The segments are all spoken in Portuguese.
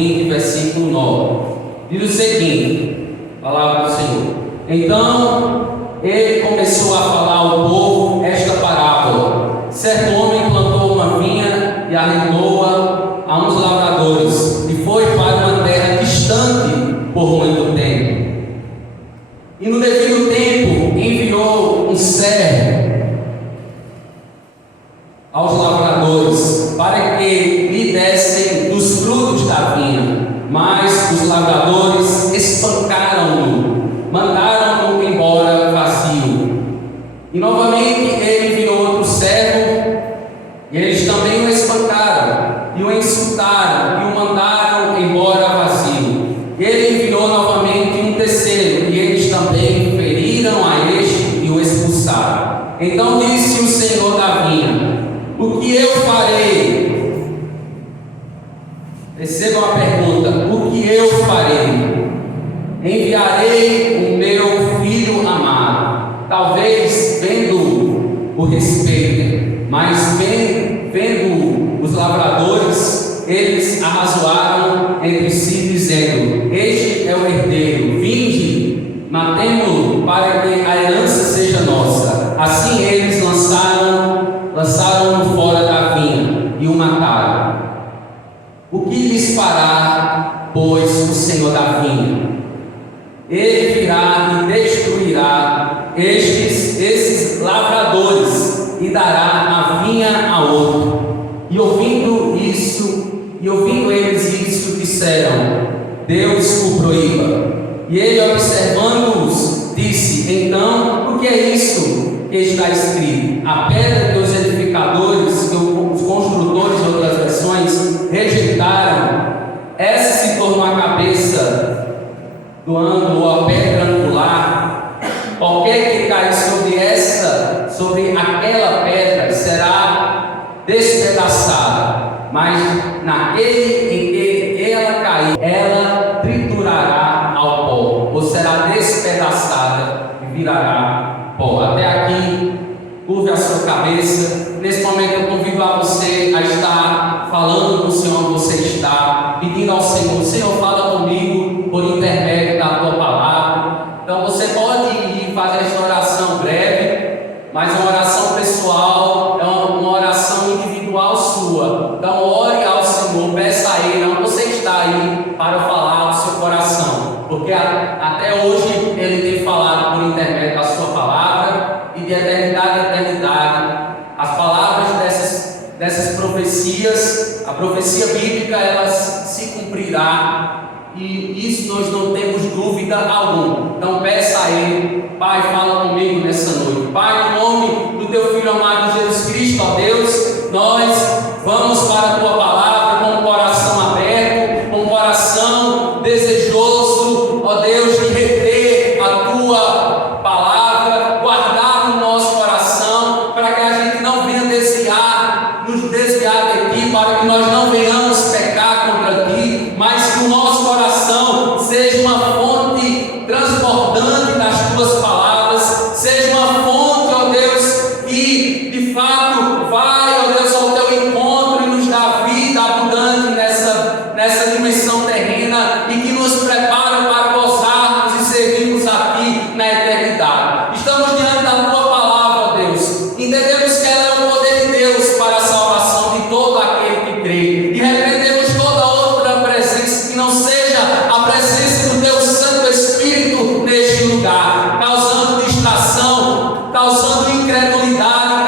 20, versículo 9. Diz o seguinte, palavra do Senhor. Então ele começou a falar ao povo esta parábola. Certo homem plantou uma vinha e arrendou-a a uns lavradores, e foi para uma terra distante por muito tempo. E no devido tempo enviou um servo aos lavradores para que lhe dessem dos frutos da vinha. Mas os lavradores espancaram-no, mandaram-no embora vazio. E novamente ele enviou outro servo, e eles também o espancaram, e o insultaram, e o mandaram embora vazio. Ele enviou novamente um terceiro, e eles também feriram a este e o expulsaram. Então disse o Senhor da vinha: o que eu farei? Recebam a pergunta: o que eu farei? Enviarei o meu filho amado. Talvez vendo o respeito, mas vendo os lavradores, eles arrazoaram entre si, dizendo: este é o herdeiro, vinde, matemo-lo para que a herança seja nossa. Assim eles lançaram-no fora da vinha e o mataram. O que lhes fará, pois, o Senhor da vinha? Ele virá e destruirá esses lavradores e dará a vinha a outro. E ouvindo eles isso, disseram: Deus o proíba. E ele, observando-os, disse: então, o que é isso que está escrito? A pedra que os edificadores, que os construtores de outras versões rejeitaram, essa se tornou a cabeça do ângulo ou a pedra angular. Qualquer que cair sobre aquela pedra será despedaçada, mas naquele em que ela cair, ela triturará ao pó, ou será despedaçada e virará pó. Até aqui, curve a sua cabeça. Nesse momento eu convido a você a estar falando com o Senhor onde você está, pedindo ao Senhor: Senhor, fala comigo por intermédio da tua palavra. Então você pode ir fazer esta oração breve, mas uma oração pessoal, é uma oração individual sua. Então ore ao Senhor, peça a Ele onde você está aí para falar ao seu coração, porque até hoje Ele tem falado por intermédio da sua palavra, e de eternidade a eternidade as palavras dessas profecias, a profecia bíblica, elas se cumprirá, e isso nós não temos dúvida alguma. Então peça a Ele: Pai, fala comigo nessa noite. Pai, no nome do Teu Filho amado Jesus Cristo, ó Deus, nós vamos para a Tua palavra com o coração aberto, com o coração desejoso, ó Deus, de reter a Tua palavra, guardar no nosso coração, para que a gente não venha nos desviar de Ti, para que nós não venhamos pecar contra Ti, mas que o nosso coração seja uma fonte transbordante das Tuas palavras, seja uma fonte, ó Deus, que de fato vai, ó Deus, ao Teu encontro e nos dá vida abundante nessa dimensão terrena, e que nos prepara para gozarmos e servirmos a Ti na eternidade. Estamos diante da Tua palavra, ó Deus, entendemos que ela é o poder de Deus para a salvação de todo aquele que crê, e repreendemos toda outra presença que não seja a presença do Teu Santo Espírito neste lugar, causando distração, causando incredulidade,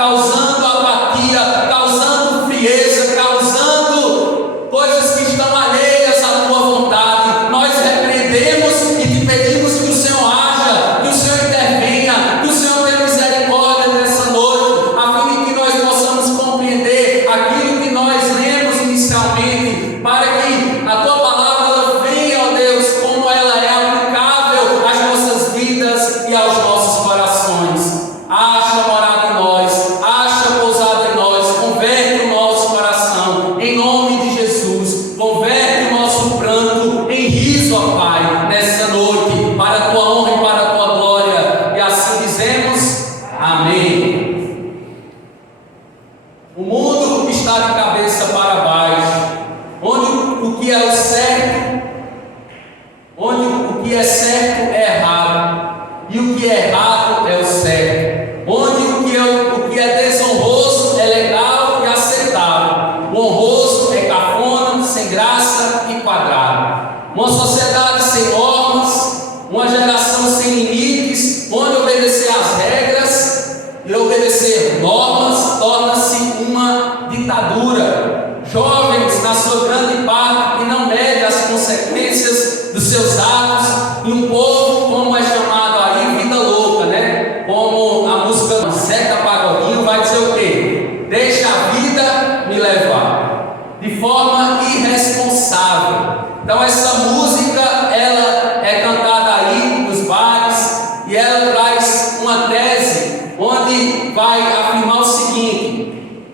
ser normas, torna-se uma ditadura. Jovens, na sua grande parte, que não medem as consequências dos seus atos, e um povo, como é chamado aí, vida louca, né? Como a música Zeca Pagodinho vai dizer o quê? Deixa a vida me levar, de forma irresponsável. Então essa música, ela é cantada aí nos bares, e ela traz uma tese onde vai afirmar o seguinte: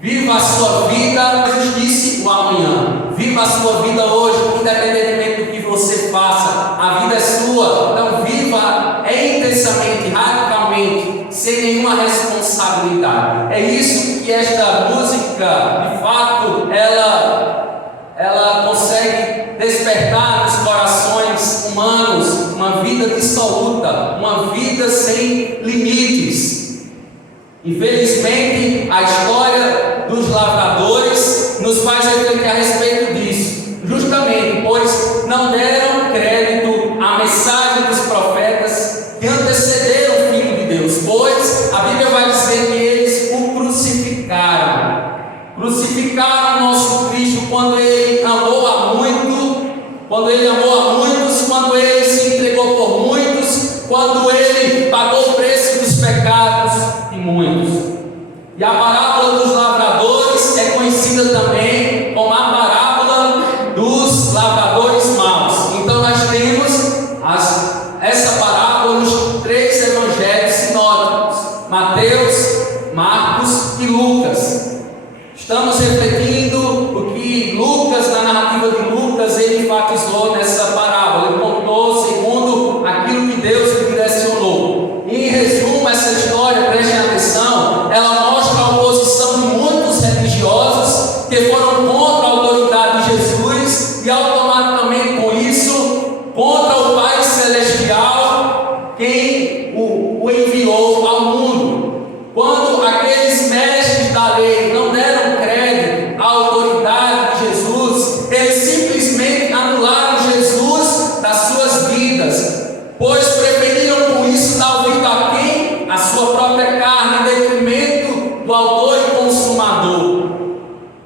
viva a sua vida, Jesus disse o amanhã. Viva a sua vida hoje, independentemente do que você faça. A vida é sua, então viva intensamente, radicalmente, sem nenhuma responsabilidade. É isso que esta música, de fato, ela consegue despertar nos corações humanos uma vida dissoluta, uma vida sem limites. Infelizmente, a história dos lavradores nos faz refletir a respeito disso, justamente pois não deram crédito à mensagem dos profetas que antecederam o Filho de Deus, pois a Bíblia vai dizer que eles o crucificaram o nosso Cristo quando ele amou a muitos, quando ele se entregou por muitos, quando ele pagou o preço dos pecados de muitos. E a parábola dos lavradores é conhecida também como a parábola dos lavradores maus. Então nós temos essa parábola nos 3 evangelhos sinóticos: Mateus, Marcos e Lucas. Estamos refletindo o que Lucas, na narrativa de Lucas, ele enfatizou nessa parábola. Ele contou segundo aquilo que Deus lhe direcionou. Em resumo, essa história, prestem atenção, ela mostra a oposição de muitos religiosos que foram contra a autoridade de Jesus e automaticamente com isso, contra o Pai Celestial, quem o enviou ao mundo. Quando aqueles mestres da lei não deram crédito à autoridade de Jesus, eles simplesmente anularam Jesus das suas vidas, pois preferiram com isso dar ouvido a quem? A sua própria carne, em detrimento do autor e consumador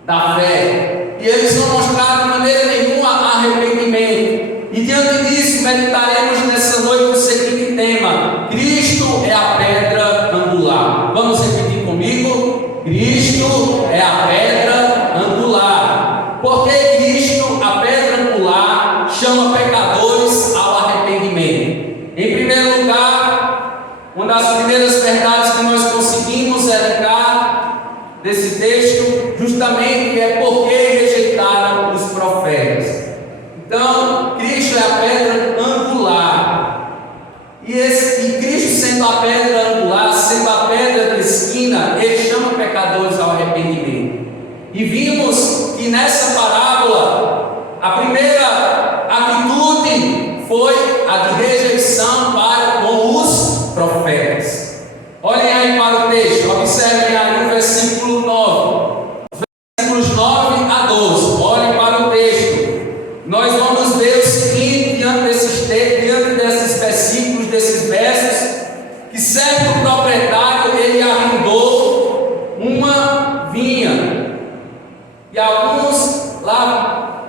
da fé. E eles não mostraram de maneira nenhuma arrependimento. E diante disso, meditaremos nessa noite o seguinte tema: Cristo é a pedra angular. Vamos repetir comigo? Cristo é a pedra angular. Por que Cristo, a pedra angular, chama pecadores ao arrependimento? Em primeiro lugar, uma das primeiras verdades que nós conseguimos elencar desse texto, justamente é porque rejeitaram os profetas. Então, Cristo é a pedra angular. E Cristo, sendo a pedra angular, sendo a pedra de esquina, ele chama pecadores ao arrependimento. E vimos que nessa parábola, a primeira atitude foi a de rejeição para com os profetas. Olhem aí para o texto, observem aí o versículo 9. Versículos 9 a 12. Olhem para o texto. Nós vamos ver o seguinte diante desses versículos, desses versos, que certo proprietário ele arrendou uma vinha, e alguns lavradores,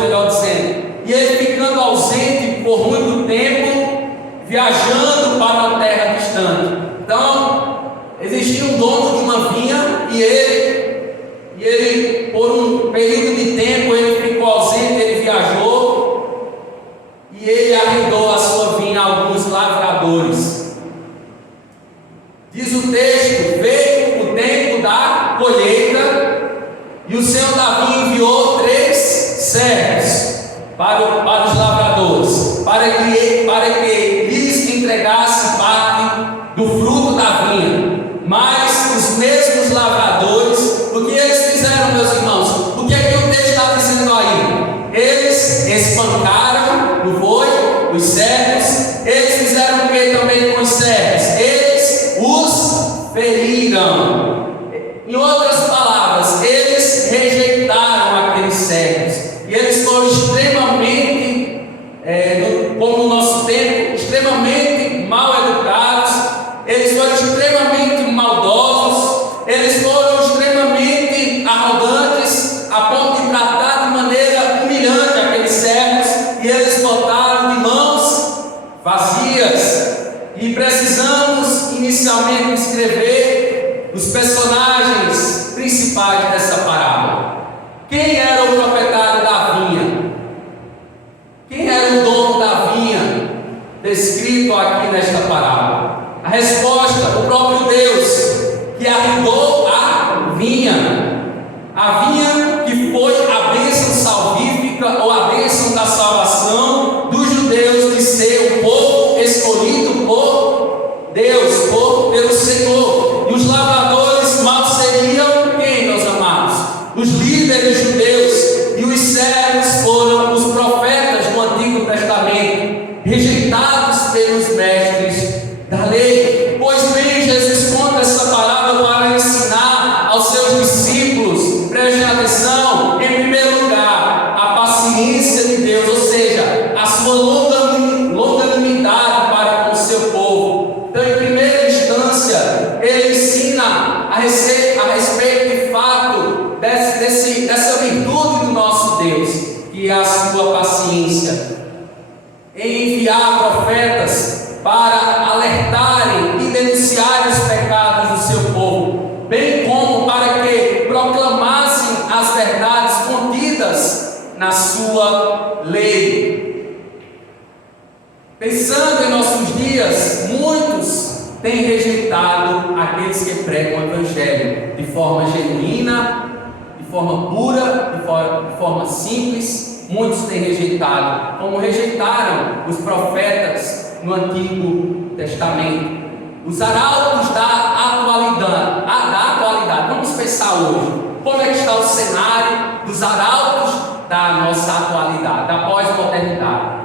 melhor dizendo, e ele ficando ausente por muito tempo, viajando para uma terra distante. Então, existia um dono de uma vinha, e ele, por um período de tempo, ele ficou ausente, ele viajou, e ele arrendou a sua vinha a alguns lavradores. Diz o texto: veio o tempo da colheita, e o Senhor da vinha enviou 3 servos para os lavradores, para que lhes entregasse parte do fruto da vinha. Mas os mesmos lavradores, o que eles fizeram, meus irmãos? O que é que o texto está dizendo aí? Eles espancaram, não foi? Os servos. Eles fizeram o que também com os servos? Eles os feriram. Em outras palavras, eles rejeitaram aqueles servos. E eles foram extremamente, como no nosso tempo, extremamente mal educados, eles foram extremamente maldosos, eles foram extremamente arrogantes, a ponto de tratar de maneira humilhante aqueles servos, e eles voltaram de mãos vazias. E precisamos inicialmente escrever os personagens principais dessa parábola. Quem era o proprietário da vinha? Quem era o dono da vinha descrito aqui nesta parábola? A resposta, o próprio Deus, que arrendou a vinha que foi a bênção salvífica ou a bênção da salvação dos judeus, de ser o povo escolhido por Deus, pelo Senhor. E os lavradores mal seriam quem, meus amados? Os líderes judeus. E os servos foram os profetas do Antigo Testamento, rejeitados pelos mestres da lei. Pois bem, Jesus conta essa parábola para ensinar aos seus discípulos, prestem atenção, em primeiro lugar, a paciência de Deus, ou seja, a sua longanimidade para com o seu povo. Então, em primeira instância, ele ensina a respeito de fato dessa virtude do nosso Deus, que é a sua paciência, em enviar profetas para alertarem e denunciarem os pecados do seu povo, bem como para que proclamassem as verdades contidas na sua lei. Pensando em nossos dias, muitos têm rejeitado aqueles que pregam o Evangelho de forma genuína, de forma pura, de forma simples. Muitos têm rejeitado, como rejeitaram os profetas no Antigo Testamento, os arautos da atualidade. Vamos pensar hoje, como é que está o cenário dos arautos da nossa atualidade, da pós-modernidade.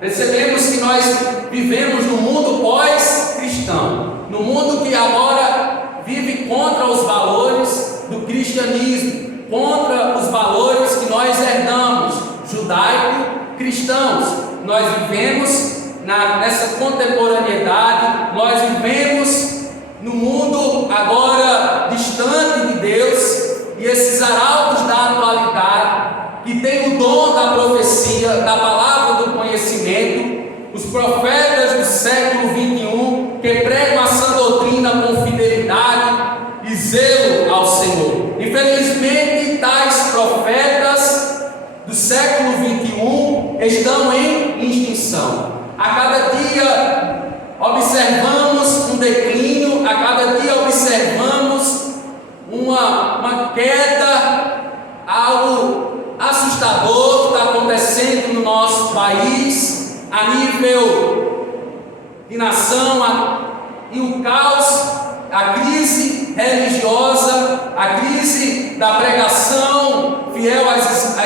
Percebemos que nós vivemos num mundo pós-cristão, num mundo que agora vive contra os valores do cristianismo, contra os valores que nós herdamos, judaico-cristãos. Nós vivemos nessa contemporaneidade, nós vivemos no mundo agora distante de Deus, e esses arautos da atualidade, que tem o dom da profecia, da palavra do conhecimento, os profetas do século 21, que pregam a sã doutrina com fidelidade e zelo ao Senhor. Infelizmente, tais profetas do século 21 estão em extinção. A cada dia observamos um declínio, a cada dia observamos uma queda, algo assustador que está acontecendo no nosso país, a nível de nação, e o caos, a crise religiosa, a crise da pregação fiel às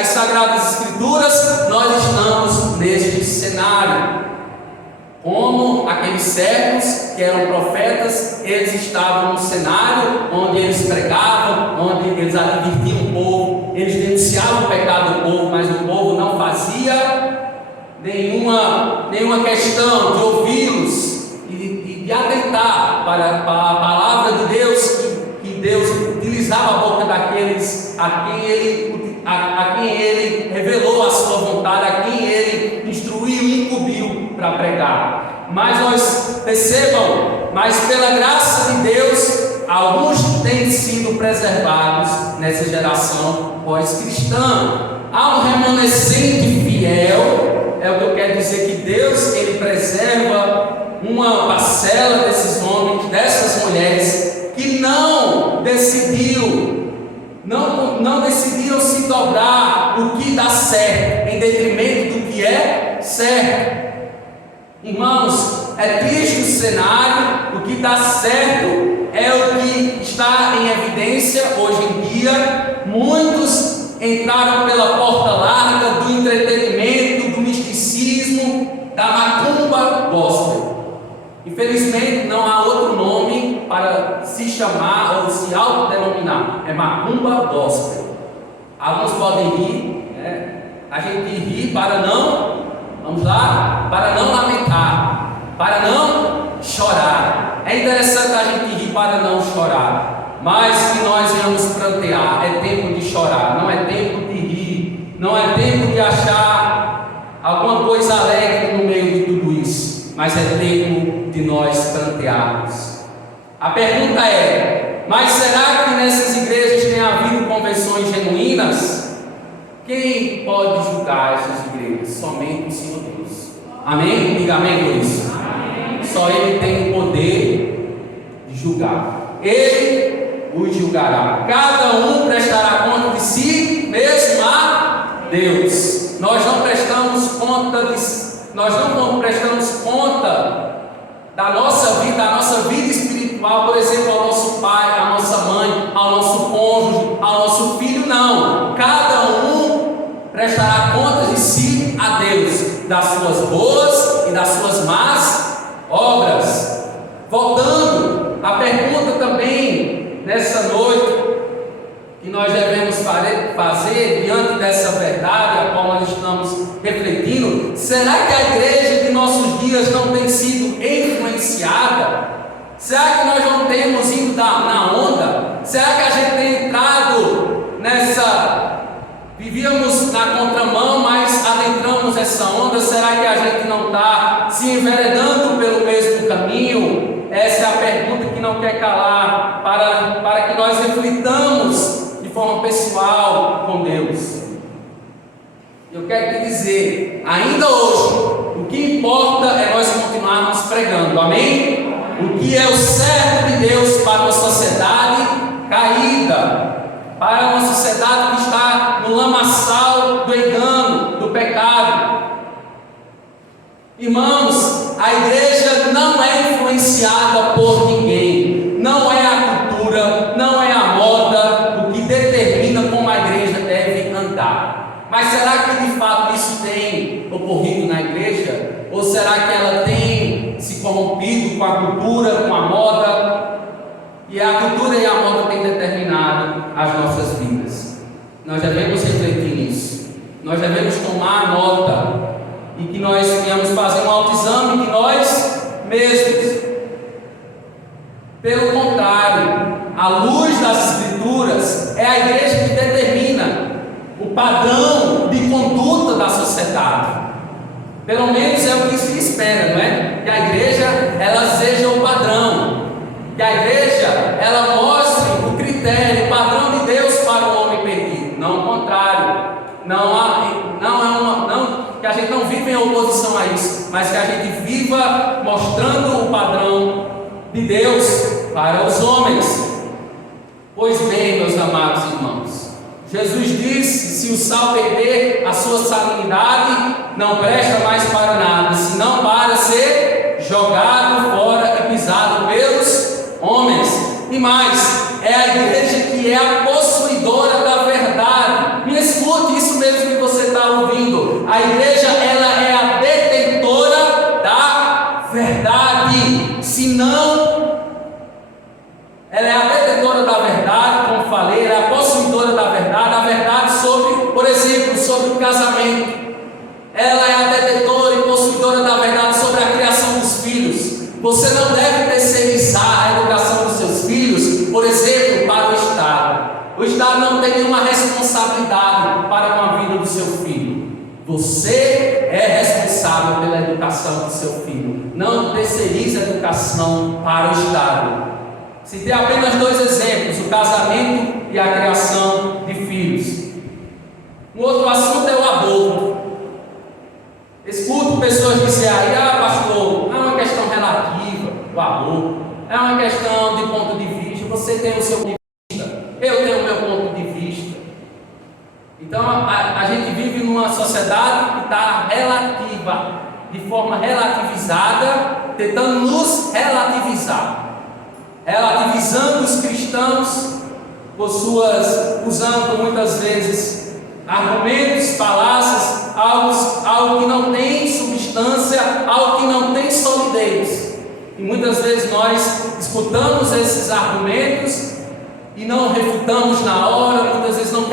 Sagradas Escrituras. Nós estamos neste cenário. Como aqueles servos que eram profetas, eles estavam no cenário onde eles pregavam, onde eles advertiam o povo, eles denunciavam o pecado do povo, mas o povo não fazia nenhuma questão de ouvi-los e de atentar para a palavra de Deus, que Deus utilizava a boca daqueles a quem ele revelou a sua vontade, a quem ele instruiu e incumbiu para pregar. Mas nós percebam, mas pela graça de Deus, alguns têm sido preservados nessa geração pós-cristã. Há um remanescente fiel, é o que eu quero dizer, que Deus, ele preserva uma parcela desses homens, dessas mulheres, que não decidiram se dobrar o que dá certo, em detrimento do que é certo. Irmãos, é triste o cenário. O que dá certo é o que está em evidência hoje em dia. Muitos entraram pela porta larga do entretenimento, do misticismo, da macumba gospel. Infelizmente não há outro nome para se chamar ou se autodenominar, é macumba gospel. Alguns podem rir, né? A gente ri para não Vamos lá? Para não lamentar, para não chorar. É interessante a gente rir para não chorar, mas que nós venhamos prantear. É tempo de chorar, não é tempo de rir, não é tempo de achar alguma coisa alegre no meio de tudo isso, mas é tempo de nós prantearmos. A pergunta é: mas será que nessas igrejas tem havido conversões genuínas? Quem pode julgar essas igrejas? Somente o Senhor Deus. Amém? Diga amém, Luiz. Amém. Só Ele tem o poder de julgar. Ele os julgará. Cada um prestará conta de si mesmo a Deus. Nós não prestamos conta da nossa vida espiritual, por exemplo, ao nosso pai, à nossa mãe, ao nosso cônjuge, ao nosso filho, não. Cada um prestará contas de si a Deus, das suas boas e das suas más obras. Voltando à pergunta também, nessa noite, que nós devemos fazer diante dessa verdade a qual nós estamos refletindo: será que a igreja de nossos dias não tem sido influenciada? Será que nós não temos ido na onda? Será que a gente tem entrado vivíamos na contramão, mas adentramos essa onda? Será que a gente não está se enveredando pelo mesmo caminho? Essa é a pergunta que não quer calar, para que nós reflitamos de forma pessoal com Deus. Eu quero te dizer, ainda hoje, o que importa é nós continuarmos pregando, amém? O que é o certo de Deus para uma sociedade caída, para uma sociedade que está no lamaçal do engano, do pecado. Irmãos, a igreja não é influenciada por ninguém, não é a cultura, não é a moda o que determina como a igreja deve andar. Mas será que de fato isso tem ocorrido na igreja? Ou será que ela tem se corrompido com a cultura, com a moda? E a cultura e a moda têm determinado as nossas vidas. Nós devemos refletir nisso. Nós devemos tomar nota e que nós venhamos fazer um autoexame de nós mesmos. Pelo contrário, à luz das Escrituras, é a igreja que determina o padrão de conduta da sociedade. Pelo menos é o que se espera, não é? Que a igreja ela seja o padrão, que a igreja ela mostre o critério, o padrão de Deus para o homem perdido, não o contrário. Que a gente não viva em oposição a isso, mas que a gente viva mostrando o padrão de Deus para os homens. Pois bem, meus amados irmãos, Jesus disse: se o sal perder a sua salinidade, não presta mais para nada, senão para ser jogado fora e pisado pelos homens. E mais, é a igreja que é a possuidora da verdade. Me escute isso mesmo que você está ouvindo. A igreja ela é a detentora da verdade. Se não, ela é a detentora da verdade, como falei, ela é a possuidora da verdade. A verdade sobre, por exemplo, sobre o casamento. Ela é a detentora e possuidora da verdade sobre a criação dos filhos. Você não deve terceirizar a educação dos seus filhos, por exemplo, para o Estado. O Estado não tem nenhuma responsabilidade para com a vida do seu filho. Você é responsável pela educação do seu filho. Não terceirize a educação para o Estado. Citei apenas dois exemplos: o casamento e a criação de filhos. Um outro assunto é o aborto. Escuto pessoas dizerem: pastor, é uma questão relativa, o aborto, é uma questão de ponto de vista, você tem o seu ponto de vista, eu tenho o meu ponto de vista. Então a gente vive numa sociedade que está relativa, de forma relativizada, tentando nos relativizando os cristãos usando muitas vezes argumentos, falácias, algo que não tem substância, algo que não tem solidez. E muitas vezes nós escutamos esses argumentos e não refutamos na hora, muitas vezes não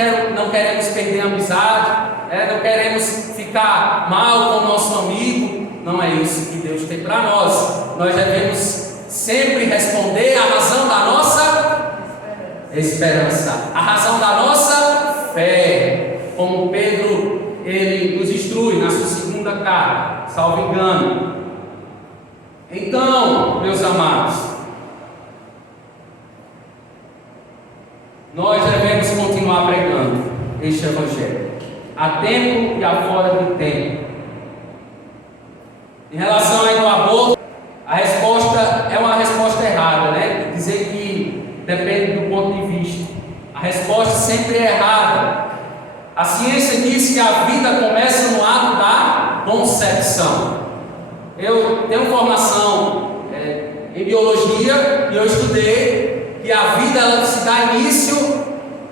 queremos perder a amizade, não queremos ficar mal com o nosso amigo. Não é isso que Deus tem para nós. Nós devemos sempre responder a razão da nossa esperança, a razão da nossa fé, como Pedro ele nos instrui na sua segunda carta, salvo engano. Então, meus amados, nós devemos continuar pregando este evangelho, a tempo e a fora do tempo. Em relação aí ao aborto, a resposta é uma resposta errada, né? Dizer que depende do ponto de vista. A resposta sempre é errada. A ciência diz que a vida começa no ato da concepção. Eu tenho formação em biologia e eu estudei que a vida ela se dá início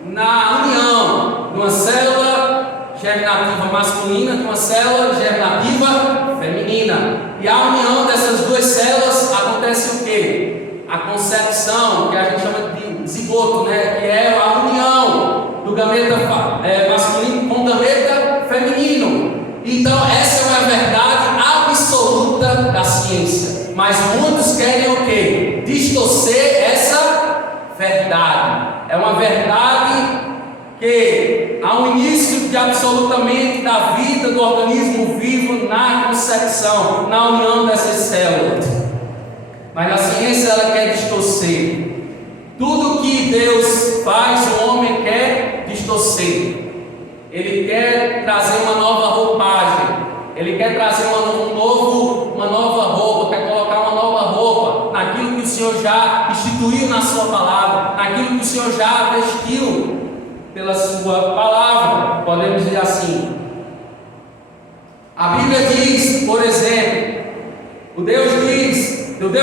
na união de uma célula germinativa masculina com uma célula germinativa feminina. E a união dessas duas células acontece o quê? A concepção, que a gente chama de zigoto, né? Que é a união do gameta masculino com o gameta feminino. Então essa é uma verdade absoluta da ciência. Mas muitos querem o quê? Distorcer essa verdade. É uma verdade que há um início de absolutamente da vida do organismo vivo na concepção, na união dessas células. Mas a ciência ela quer distorcer. Tudo que Deus faz, o homem quer distorcer. Ele quer trazer uma nova roupagem. Ele quer trazer uma nova roupa, quer colocar uma nova roupa naquilo que o Senhor já instituiu na sua palavra, naquilo que o Senhor já vestiu pela sua palavra, podemos dizer assim. A Bíblia diz, por exemplo, o Deus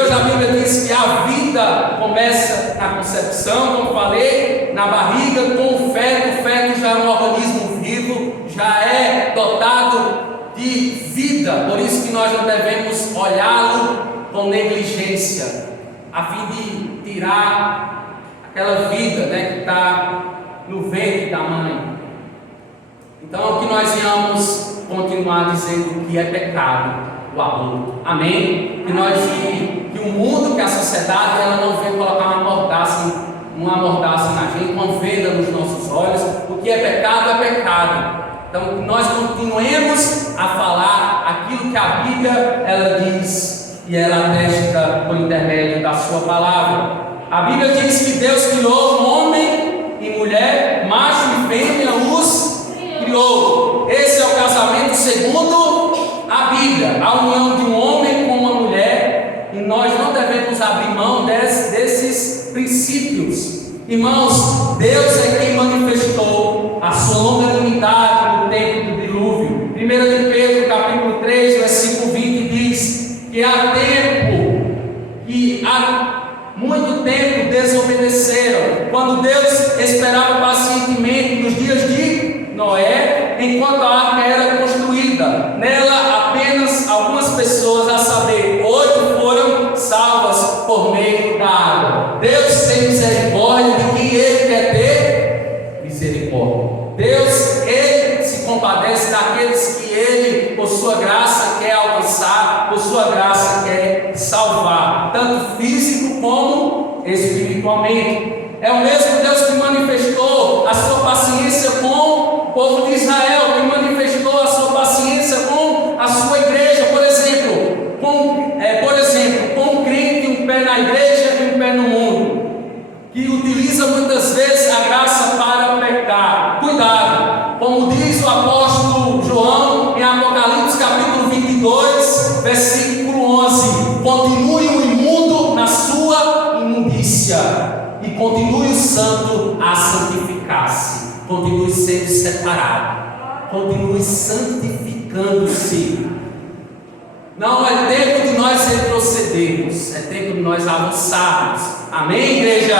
da Bíblia diz que a vida começa na concepção, como falei, na barriga, com o feto já é um organismo vivo, já é dotado de vida, por isso que nós não devemos olhá-lo com negligência, a fim de tirar aquela vida, que está no ventre da mãe. Então, que nós venhamos continuar dizendo que é pecado o aborto, amém? Que o mundo, que a sociedade, ela não venha colocar uma mordaça na gente, uma venda nos nossos olhos. O que é pecado. Então, que nós continuemos a falar aquilo que a Bíblia ela diz e ela atesta por intermédio da sua palavra. A Bíblia diz que Deus criou um homem e mulher, macho e fêmea os criou. Esse é o casamento segundo a Bíblia, a união de um homem com uma mulher, e nós não devemos abrir mão desses princípios. Irmãos, Deus é quem manifestou a sua longanimidade no tempo do dilúvio. 1 de Pedro, capítulo 3, versículo 20 diz que há muito tempo desobedeceram, quando Deus esperava pacientemente nos dias de Noé, enquanto a arca era construída. Nela apenas algumas pessoas, a saber, 8 foram salvas por meio da água. Deus tem misericórdia de quem Ele quer ter misericórdia. Deus, Ele se compadece daqueles que Ele, por sua graça, quer alcançar, por sua graça, quer salvar, tanto físico como espiritualmente. É o mesmo Deus que manifestou a sua paciência com o povo de Israel, que manifestou a sua paciência com a sua igreja, por exemplo, com um crente, um pé na igreja e um pé no mundo, que utiliza muitas vezes a graça para pecar. Cuidado, como diz o apóstolo João em Apocalipse capítulo 22, versículo 11: continue o imundo na sua imundícia, e continue o santo a santificar-se. Continue sendo separado, continue santificando-se. Não é tempo de nós retrocedermos, é tempo de nós avançarmos. Amém, igreja?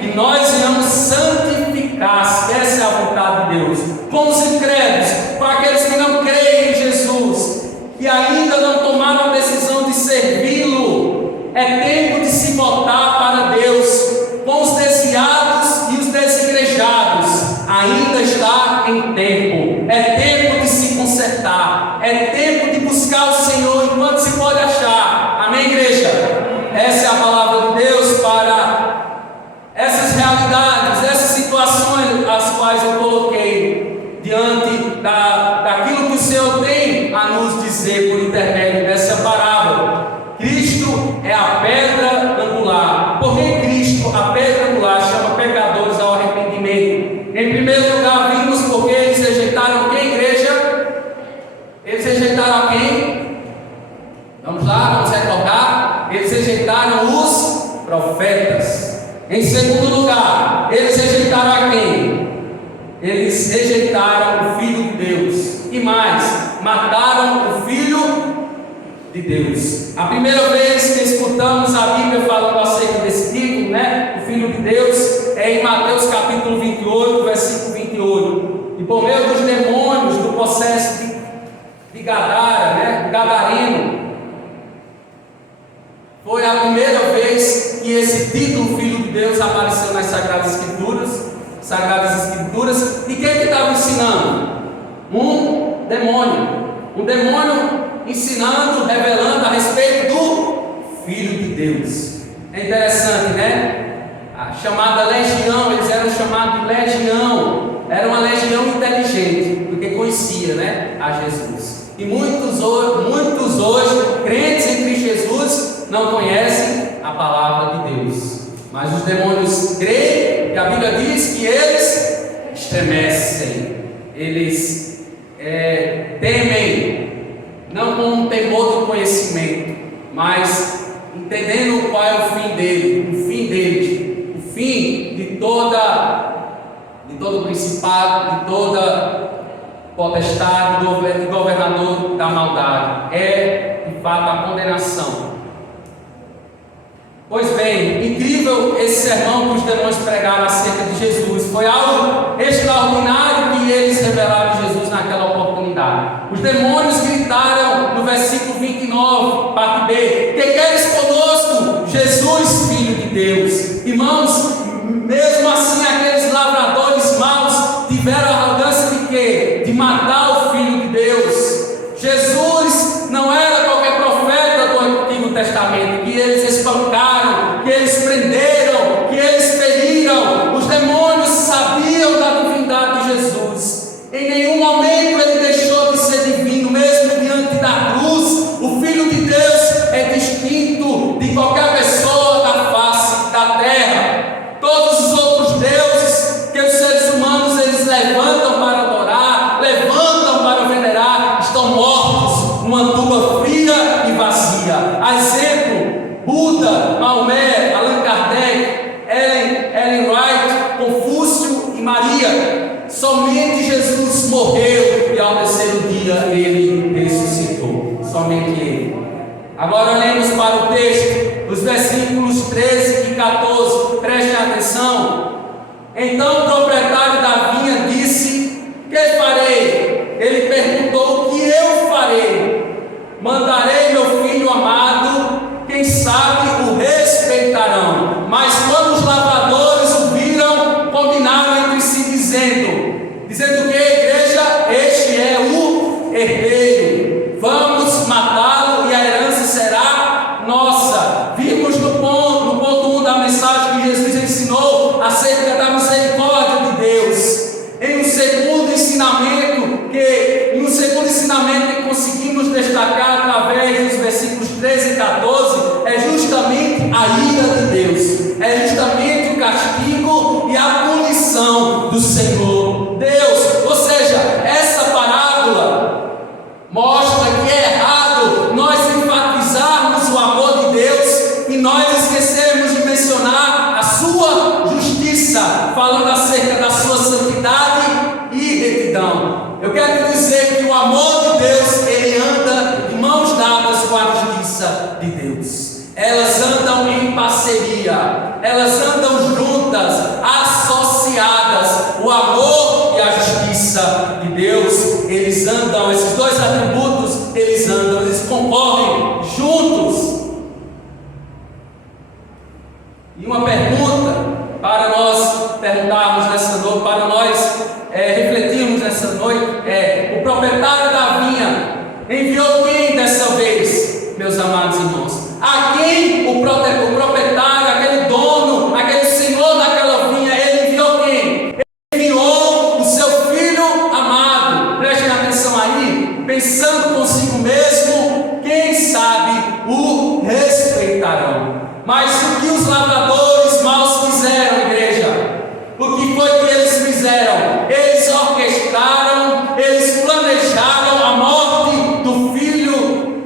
Que nós venhamos santificar-se. Essa é a vontade de Deus. Com os incrédulos, com aqueles que não creem em Jesus, que ainda não tomaram a decisão de servi-lo. É tempo de se voltar para Deus. Com os desviados, quais eu coloquei diante daquilo que o Senhor tem a nos dizer por intermédio dessa parábola. Cristo é a pedra angular. Por que Cristo, a pedra angular, chama pecadores ao arrependimento? Em primeiro lugar, vimos porque eles rejeitaram quem, igreja? Eles rejeitaram quem? Vamos lá, vamos recordar. Eles rejeitaram os profetas. Em segundo lugar, eles rejeitaram a quem? Eles rejeitaram o Filho de Deus. E mais, mataram o Filho de Deus. A primeira vez que escutamos a Bíblia falando acerca desse título, o Filho de Deus, é em Mateus capítulo 28, versículo 28. E por meio dos demônios, do processo de Gadara, do Gadareno, foi a primeira vez que esse título Filho de Deus apareceu nas Sagradas Escrituras. E quem que estava ensinando? Um demônio ensinando, revelando a respeito do Filho de Deus. É interessante, A chamada legião, eles eram chamados de legião. Era uma legião inteligente, porque conhecia, a Jesus. E muitos hoje, crentes em Cristo Jesus, não conhecem a palavra de Deus. Mas os demônios creem, que a Bíblia diz que eles estremecem, eles temem, não com um temor do conhecimento, mas entendendo qual é o fim deles, o fim de todo principado, de toda potestade, de governador da maldade, é de fato a condenação. Pois bem, incrível esse sermão que os demônios pregaram acerca de Jesus. Foi algo extraordinário que eles revelaram de Jesus naquela oportunidade. Os demônios gritaram no versículo 29, parte B: que queres conosco, Jesus, Filho de Deus? Irmãos, mesmo assim aqueles lavradores maus tiveram a arrogância de quê? De matar o Filho de Deus. Jesus não era qualquer profeta do Antigo Testamento que eles espancaram, que eles prenderam, que eles feriram. Os demônios sabiam da divindade de Jesus. Em nenhum momento ele deixou de ser divino, mesmo diante da cruz. O Filho de Deus é distinto de qualquer pessoa da face da terra. Todos os outros deuses que os seres humanos eles levantam para adorar, levantam para venerar, estão mortos numa tumba fria e vazia. A exemplo, Buda, Maomé, Allan Kardec, Ellen White, Confúcio e Maria. Somente Jesus morreu e ao terceiro dia ele ressuscitou. Somente ele. Agora olhemos para o texto, os versículos 13 e 14. Prestem atenção. Então o proprietário da vinha disse: que farei? Ele perguntou: o que eu farei? Mandarei meu filho amado, quem sabe o respeitarão. Mas quando os lavradores o viram, combinaram entre si, dizendo que, igreja, este é o herdeiro, vamos matá-lo e a herança será nossa. Vimos no ponto 1 da mensagem que Jesus ensinou acerca da misericórdia de Deus. Em um segundo ensinamento que conseguimos destacar através dos versículos 13 e 14, é justamente a ira de Deus, é justamente o castigo e a punição do Senhor Deus. Ou seja, essa parábola mostra que é errado nós enfatizarmos o amor de Deus e nós esquecermos de mencionar a sua justiça, falando acerca da sua santidade e retidão. Eu quero te dizer que o amor de Deus, ele anda de mãos dadas com a justiça de Deus. Elas andam em parceria, elas andam juntas, associadas. O amor e a justiça de Deus, eles andam, esses dois atributos, eles concorrem juntos. E uma pergunta para nós perguntarmos nessa noite, para nós refletirmos nessa noite, o proprietário da vinha enviou quem dessa vez, meus amados irmãos? A quem o proprietário, aquele dono, aquele senhor daquela vinha, ele enviou quem? Ele enviou o respeitarão. Mas o que os lavradores maus fizeram, igreja? O que foi que eles fizeram? Eles orquestraram, eles planejaram a morte do filho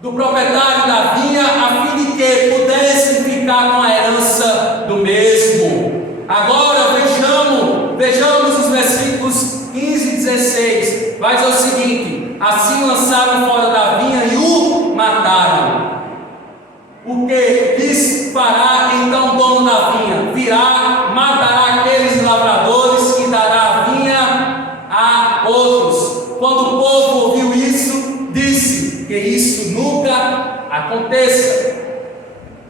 do proprietário da vinha, a fim de que pudessem ficar com a herança do mesmo. Agora vejamos os versículos 15 e 16. Vai dizer o seguinte: assim lançaram fora da vinha e o mataram. O que lhes fará então o dono da vinha? Virá, matará aqueles lavradores e dará a vinha a outros. Quando o povo ouviu isso, disse que isso nunca aconteça.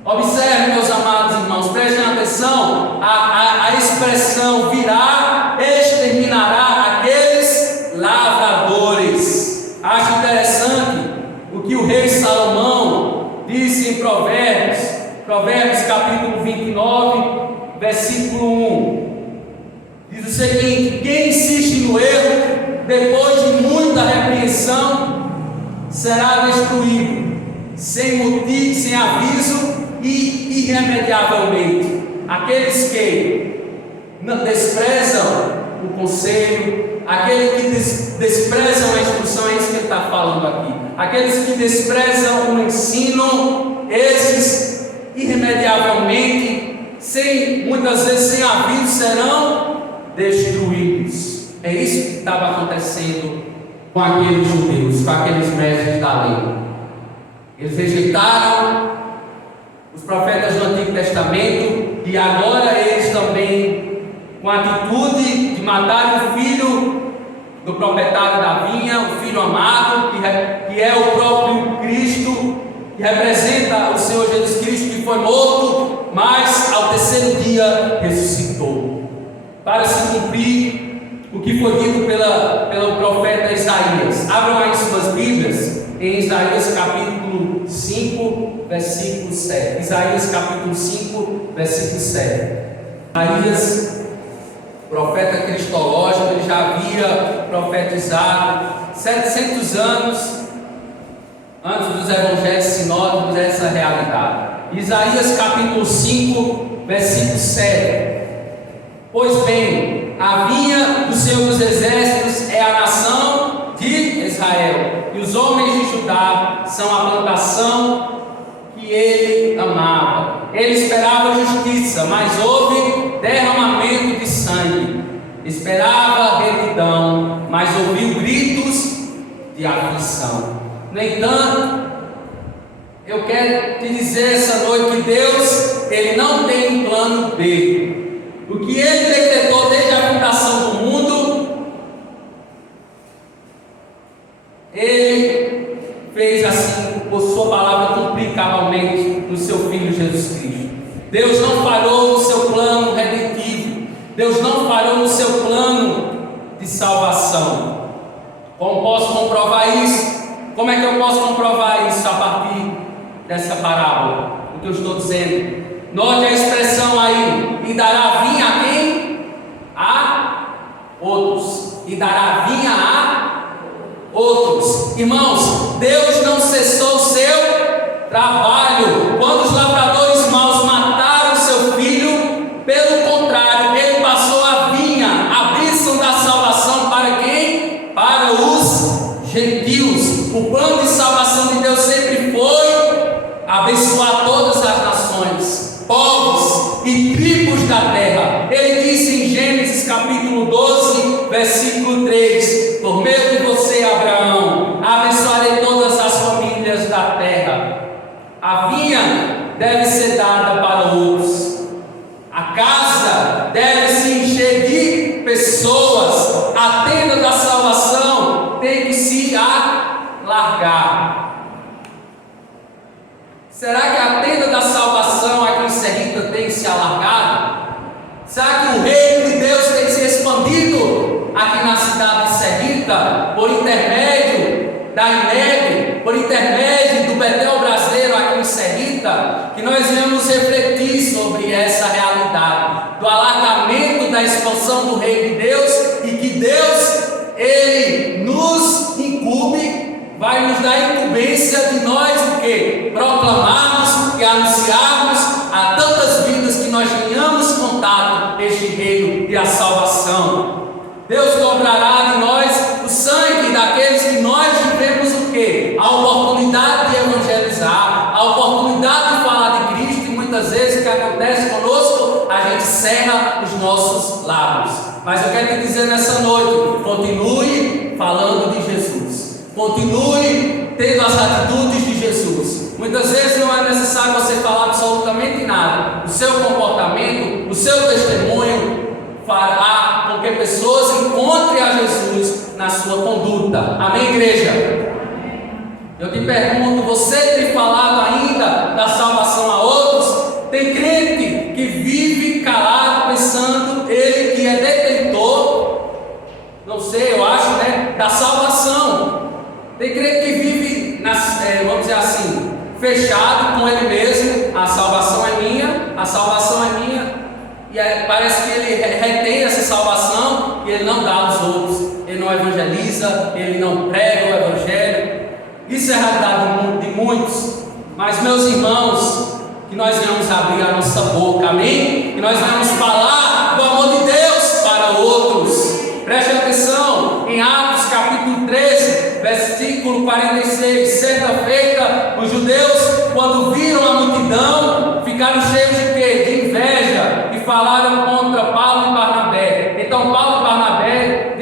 Observe, meus amados irmãos, prestem atenção, a expressão virá, exterminará aqueles lavradores. Acho interessante o que o rei Salomão disse em Provérbios capítulo 29, versículo 1. Diz o seguinte: quem insiste no erro, depois de muita repreensão, será destruído, sem motivo, sem aviso e irremediavelmente. Aqueles que desprezam o conselho, aqueles que desprezam a instrução, é isso que ele está falando aqui. Aqueles que desprezam o ensino, esses irremediavelmente, muitas vezes sem aviso, serão destruídos. É isso que estava acontecendo com aqueles judeus, com aqueles mestres da lei. Eles rejeitaram os profetas do Antigo Testamento e agora eles também, com a atitude de matar o filho do proprietário da vinha, o filho amado, que é o próprio Cristo, que representa o Senhor Jesus Cristo, que foi morto, mas ao terceiro dia ressuscitou, para se cumprir o que foi dito pelo profeta Isaías. Abram aí suas Bíblias em Isaías capítulo 5, versículo 7. Isaías capítulo 5, versículo 7. Isaías, profeta cristológico, ele já havia profetizado 700 anos antes dos evangelhos sinóticos essa realidade. Isaías capítulo 5, versículo 7. Pois bem, a vinha do Senhor dos Exércitos é a nação de Israel, e os homens de Judá são a plantação que ele amava. Ele esperava justiça, mas houve derramamento de sangue. Esperava retidão, mas ouviu gritos de aflição. No entanto, eu quero te dizer essa noite que Deus, ele não tem um plano B. O que ele decretou desde a fundação do mundo, ele fez assim, por sua palavra, cumprir cabalmente no seu Filho Jesus Cristo. Deus não falhou no seu plano redentivo. Deus não falhou no seu plano de salvação. Como posso comprovar isso? Como é que eu posso comprovar isso a partir dessa parábola? O que eu estou dizendo? Note a expressão aí: e dará vinha a quem? A outros. E dará vinha a outros. Irmãos, Deus não cessou o seu trabalho. Quando os lavradores maus mataram seu filho, pelo contrário, ele passou a vinha, a bênção da salvação para quem? Para os gentios. O plano de salvação de Deus sempre foi abençoar todas as nações, povos e tribos da terra. Ele disse em Gênesis capítulo 12, versículo 3: por meio de você, Abraão, abençoarei todas as famílias da terra. A vinha deve ser dada para outros, a casa deve se encher de pessoas, a tenda da salvação tem que se alargar. Será que a tenda da salvação aqui em Serrita tem que se alargar? Será que o reino de Deus tem que ser expandido aqui na cidade de Serrita, por intermédio da INEB, por intermédio do Betel Brasileiro aqui em Serrita? Que nós venhamos refletir sobre essa realidade do alargamento, da expansão do reino de Deus, e que Deus, ele nos incube, vai nos dar incumbência de nós o quê? acontece conosco, a gente cerra os nossos lábios. Mas eu quero te dizer nessa noite, continue falando de Jesus, continue tendo as atitudes de Jesus. Muitas vezes não é necessário você falar absolutamente nada. O seu comportamento, o seu testemunho fará com que pessoas encontrem a Jesus na sua conduta. Amém, igreja? Eu te pergunto, você tem falado ainda da salvação a outros? Tem crente que vive calado pensando ele que é detentor, não sei, eu acho, né, da salvação. Tem crente que vive, vamos dizer assim, fechado com ele mesmo. A salvação é minha, a salvação é minha. E aí parece que ele retém essa salvação e ele não dá aos outros. Ele não evangeliza, ele não prega o evangelho. Isso é a realidade de muitos. Mas, meus irmãos, que nós venhamos abrir a nossa boca, amém? Que nós venhamos falar do amor de Deus para outros. Preste atenção em Atos capítulo 13, versículo 46. Certa feita, os judeus, quando viram a multidão, ficaram cheios de quê? De inveja, e falaram contra Paulo e Barnabé. Então Paulo e Barnabé,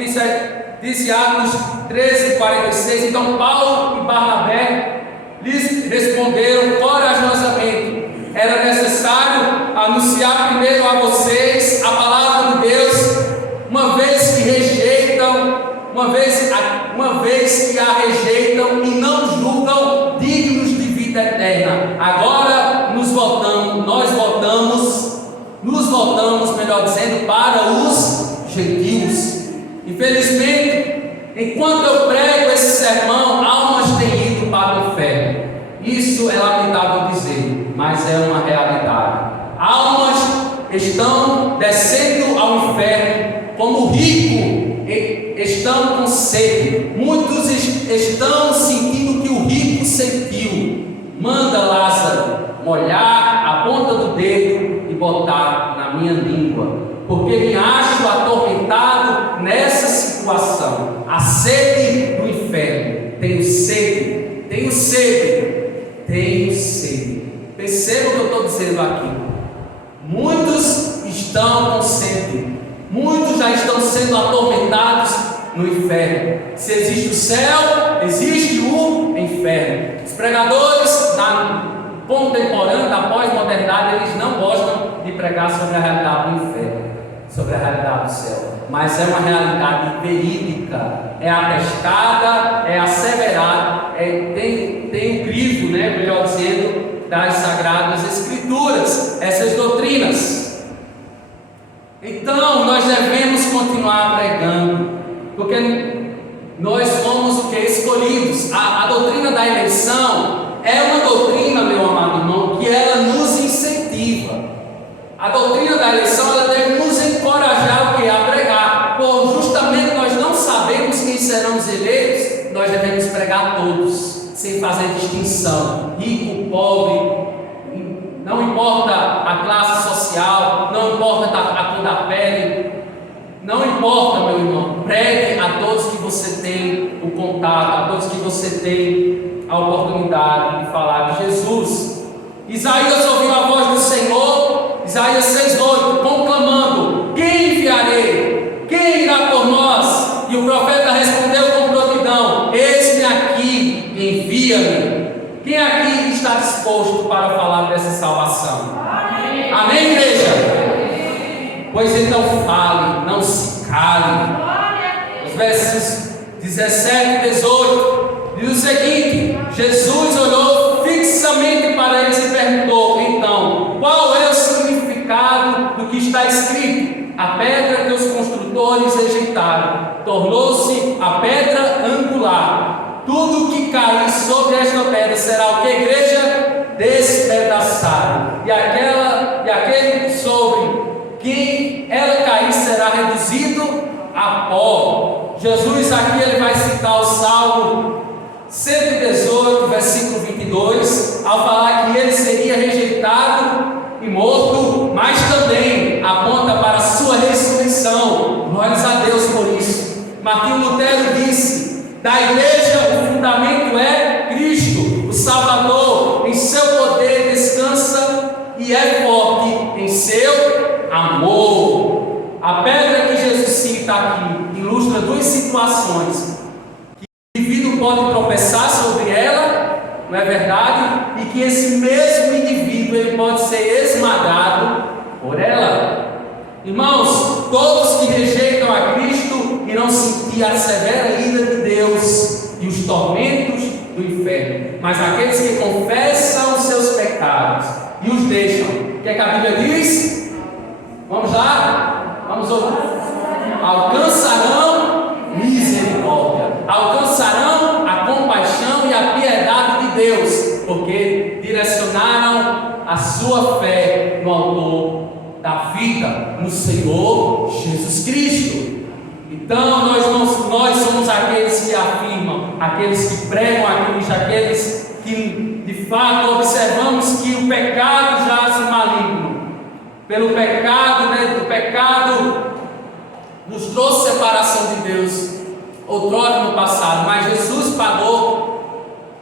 disse Atos 13, 46, então Paulo e Barnabé lhes responderam corajosamente: era necessário anunciar primeiro a vocês a palavra de Deus, uma vez que a rejeitam e não julgam dignos de vida eterna. Agora nos voltamos, melhor dizendo, para os gentios. Infelizmente, enquanto eu prego esse sermão, almas têm ido para o inferno. Isso é lamentável dizer, mas é uma realidade. Almas estão descendo ao inferno como rico, estão com sede. Muitos estão sentindo o que o rico sentiu. Manda Lázaro molhar a ponta do dedo e botar na minha língua, porque me acho atormentado nessa situação. A sede do inferno. Tenho sede. Perceba o que eu estou dizendo aqui. Muitos estão com sede. Muitos já estão sendo atormentados no inferno. Se existe o céu, existe o inferno. Os pregadores da contemporânea, da pós-modernidade, eles não gostam de pregar sobre a realidade do inferno, sobre a realidade do céu, mas é uma realidade verídica, é atestada, é asseverada, tem um crivo, melhor dizendo, das Sagradas Escrituras, essas doutrinas. Então nós devemos continuar pregando, porque nós fomos o que? Escolhidos. A doutrina da eleição é uma doutrina, meu amado irmão, que ela nos incentiva. A doutrina da eleição, ela deve nos encorajar a pregar. Por justamente nós não sabemos quem serão os eleitos, nós devemos pregar a todos, sem fazer distinção, rico, pobre, não importa a classe social, não importa a cor da pele, não importa, meu irmão, pregue a todos que você tem o contato, a todos que você tem a oportunidade de falar de Jesus. Isaías ouviu a voz do Senhor, Isaías 6,8, conclamando: quem enviarei? Quem irá por nós? E o profeta respondeu com prontidão: eis-me aqui, envia-me. Quem aqui está disposto para falar dessa salvação? Amém, amém, igreja? Pois então fale, não se cale. Os versos 17 e 18 diz o seguinte: Jesus olhou fixamente para eles e perguntou: então, qual é o significado do que está escrito? A pedra que os construtores rejeitaram tornou-se a pedra angular. Tudo que cair sobre esta pedra será o que, igreja? Despedaçado. E aquele sobre quem ela cair será reduzido a pó. Jesus aqui ele vai citar o Salmo 118, versículo 22, ao falar que ele seria rejeitado e morto, mas também aponta para a sua ressurreição. Glórias a Deus por isso. Martinho Lutero disse: da igreja o fundamento é Cristo, o Salvador. Em seu poder descansa e é forte, seu amor. A pedra que Jesus cita aqui ilustra duas situações: que o indivíduo pode tropeçar sobre ela, não é verdade? E que esse mesmo indivíduo ele pode ser esmagado por ela. Irmãos, todos que rejeitam a Cristo irão sentir a severa ira de Deus e os tormentos do inferno. Mas aqueles que confessam os seus pecados e os deixam, o que é que a Bíblia diz? Vamos lá? Vamos ouvir. Alcançarão misericórdia, alcançarão a compaixão e a piedade de Deus, porque direcionaram a sua fé no Autor da vida, no Senhor Jesus Cristo. Então nós somos aqueles que afirmam, aqueles que pregam a Cristo, aqueles que de fato observamos que o pecado jaz no maligno. Pelo pecado, o pecado nos trouxe separação de Deus outrora no passado, mas Jesus pagou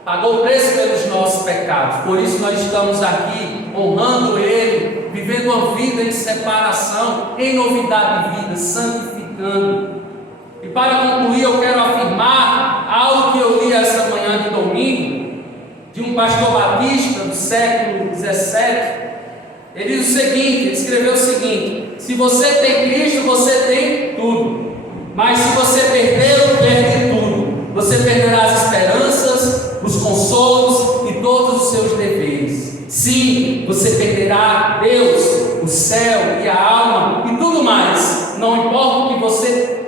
o preço pelos nossos pecados. Por isso nós estamos aqui honrando Ele, vivendo uma vida em separação, em novidade de vida, santificando. E para concluir, eu quero afirmar algo que eu li esta manhã de domingo, de um pastor batista do século 17. Ele diz o seguinte, ele escreveu o seguinte: se você tem Cristo, você tem tudo. Mas se você perdê-lo, perde tudo. Você perderá as esperanças, os consolos e todos os seus deveres. Sim, você perderá Deus, o céu e a alma e tudo mais. Não importa o que você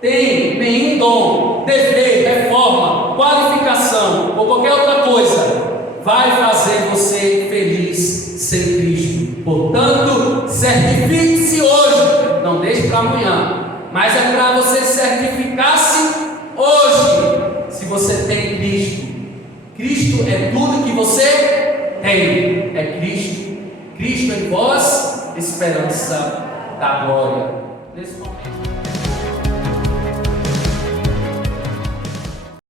tem, nenhum dom, dever, reforma, qualificação ou qualquer outra coisa vai fazer você feliz sem Cristo. Portanto, certifique-se hoje, não deixe para amanhã, mas é para você certificar-se hoje. Se você tem Cristo, Cristo é tudo que você tem, é Cristo, Cristo em vós, esperança da glória. Nesse momento.